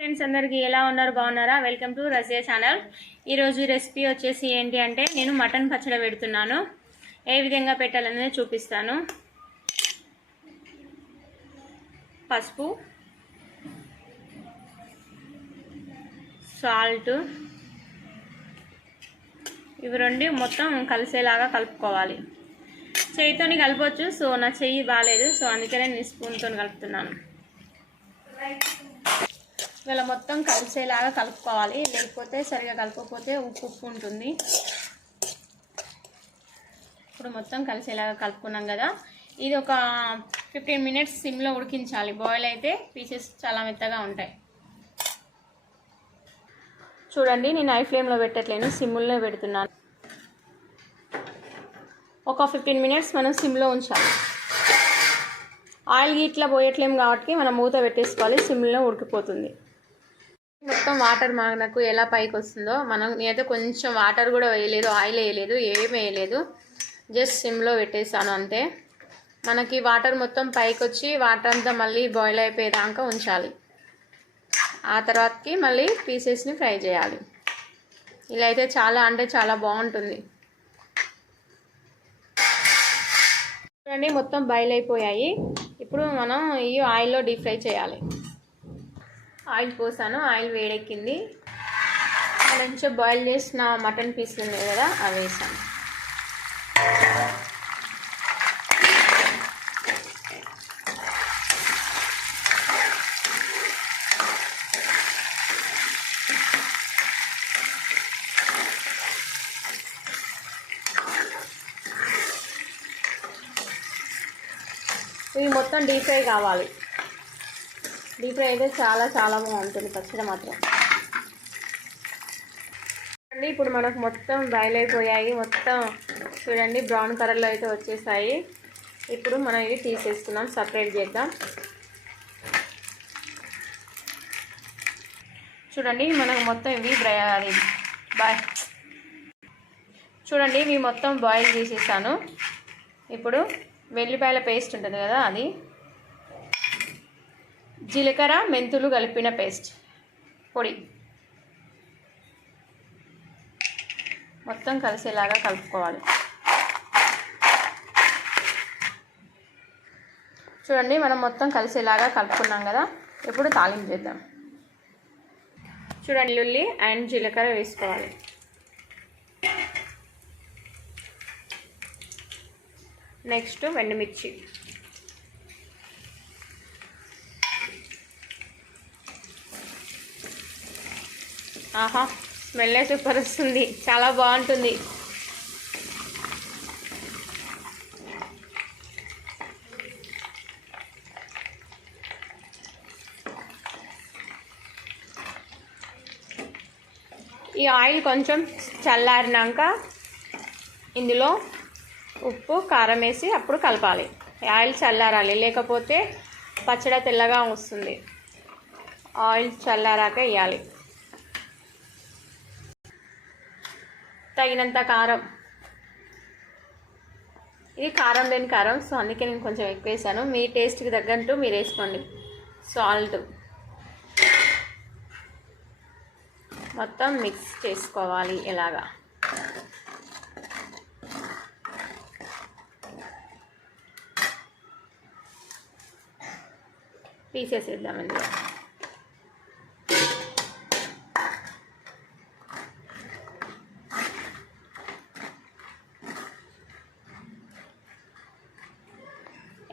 Friends అందరికీ ఎలా ఉన్నారు? బాగున్నారా? Welcome to Razia channel. ఈరోజు రెసిపీ వచ్చేసి ఏంటి అంటే నేను మటన్ పచ్చడి పెడుతున్నాను. ఏ విధంగా పెట్టాలనేది చూపిస్తాను. పసుపు, సాల్ట్ ఇవి రెండు మొత్తం కలిసేలాగా కలుపుకోవాలి. చేయితోని కలపవచ్చు. సో నా చెయ్యి బాగాలేదు, సో అందుకనే నేను స్పూన్తో కలుపుతున్నాను. ఇలా మొత్తం కలిసేలాగా కలుపుకోవాలి, లేకపోతే సరిగా కలపకపోతే ఉప్పు ఉంటుంది. ఇప్పుడు మొత్తం కలిసేలాగా కలుపుకున్నాం కదా, ఇది ఒక 15 మినిట్స్ సిమ్లో ఉడికించాలి. బాయిల్ అయితే పీసెస్ చాలా మెత్తగా ఉంటాయి. చూడండి, నేను హై ఫ్లేమ్లో పెట్టట్లేను, సిమ్లో పెడుతున్నాను. ఒక 15 మినిట్స్ మనం సిమ్లో ఉంచాలి. ఆయిల్ ఇట్లా పోయట్లేము కాబట్టి మనం మూత పెట్టేసుకోవాలి. సిమ్లో ఉడికిపోతుంది. మొత్తం వాటర్ మనకు ఎలా పైకి వస్తుందో, నేనైతే కొంచెం వాటర్ కూడా వేయలేదు, ఆయిల్ వేయలేదు, ఏం వేయలేదు, జస్ట్ సిమ్లో పెట్టేసాను అంతే. మనకి వాటర్ మొత్తం పైకి వచ్చి వాటర్ అంతా మళ్ళీ బాయిల్ అయిపోయేదాకా ఉంచాలి. ఆ తర్వాతకి మళ్ళీ పీసెస్ని ఫ్రై చేయాలి. ఇలా అయితే చాలా అంటే చాలా బాగుంటుంది. చూడండి, మొత్తం బాయిల్ అయిపోయాయి. ఇప్పుడు మనం ఈ ఆయిల్లో డీప్ ఫ్రై చేయాలి. ఆయిల్ పోసాను, ఆయిల్ వేడెక్కింది. కొంచెం బాయిల్ చేసిన మటన్ పీసులు ఉన్నాయి కదా, అవి వేసాను. ఇవి మొత్తం డీప్ ఫ్రై కావాలి. డీప్ ఫ్రై అయితే చాలా చాలా బాగుంటుంది పచ్చడి మాత్రం. చూడండి, ఇప్పుడు మనకు మొత్తం బాయిల్ అయిపోయాయి. మొత్తం చూడండి బ్రౌన్ కలర్లో అయితే వచ్చేసాయి. ఇప్పుడు మనం ఇవి తీసేసుకున్నాం, సపరేట్ చేద్దాం. చూడండి, మనకు మొత్తం ఇవి చూడండి ఇవి మొత్తం బాయిల్ చేసేసాను. ఇప్పుడు వెల్లిపాయల పేస్ట్ ఉంటుంది కదా, అది, జీలకర్ర మెంతులు కలిపిన పేస్ట్ పొడి మొత్తం కలిసేలాగా కలుపుకోవాలి. చూడండి, మనం మొత్తం కలిసేలాగా కలుపుకున్నాం కదా, ఇప్పుడు తాలింపు చేద్దాం. చూడండి, ఉల్లి అండ్ జీలకర్ర వేసుకోవాలి. నెక్స్ట్ ఎండుమిర్చి, ఆహా స్మెల్లే సూపర్ వస్తుంది, చాలా బాగుంటుంది. ఈ ఆయిల్ కొంచెం చల్లారినాక ఇందులో ఉప్పు కారం వేసి అప్పుడు కలపాలి. ఆయిల్ చల్లారాలి, లేకపోతే పచ్చడి తెల్లగా వస్తుంది. ఆయిల్ చల్లారాక వేయాలి. తగినంత కారం, ఇది కారం లేని కారం, సో అందుకే నేను కొంచెం ఎక్కువ వేసాను. మీ టేస్ట్కి తగ్గట్టు మీరు వేసుకోండి. సాల్ట్ మొత్తం మిక్స్ చేసుకోవాలి. ఇలాగా తీసేసేద్దామండి.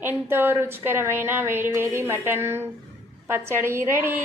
ఎంతో రుచికరమైన వేడి వేడి మటన్ పచ్చడి రెడీ.